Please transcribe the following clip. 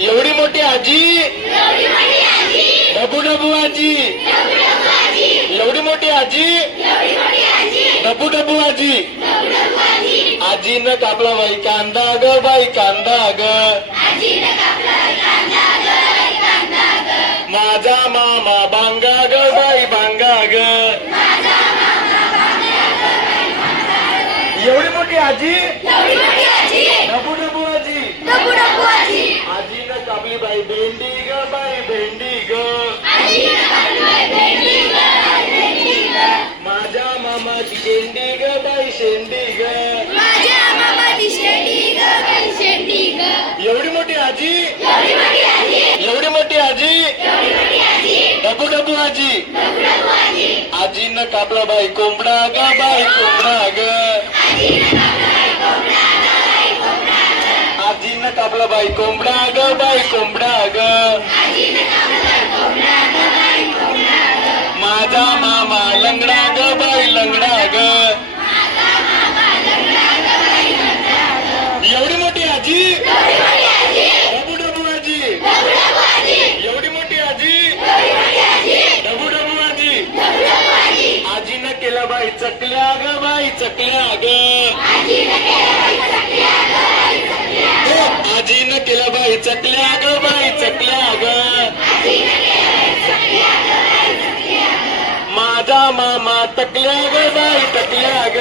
एवढी मोठी आजी डबू डबू आजी एवढी मोठी आजी डबू डबू आजी आजीनं कापला बाई कांदा ग बाई कांदा ग माझा मामा बांगा ग बाई बांगा ग एवढी मोठी आजी डबू डबू आजी आजीनं कापली बाई भेंडी ग बाई भेंडी ग माझ्या मामाची शेंडी ग बाई शेंडी ग एवढी मोठी आजी एवढी मोठी आजी डबू डबू आजी आजीनं कापला बाई कोंबडा ग बाई कोंबडा ग आजीनं कापला बाई कोंबडा ग बाई कोंबडा ग माझा मामा लंगडा ग बाई लंगडा ग एवढी मोठी आजी डबू डबू आजी एवढी मोठी आजी डबू डबू आजी आजीनं केलं बाई चकल्या ग बाई चकल्या ग आजीनं केलं बाई चकल्या ग बाई चकल्या ग माझा मामा तकल्या ग बाई तकल्या ग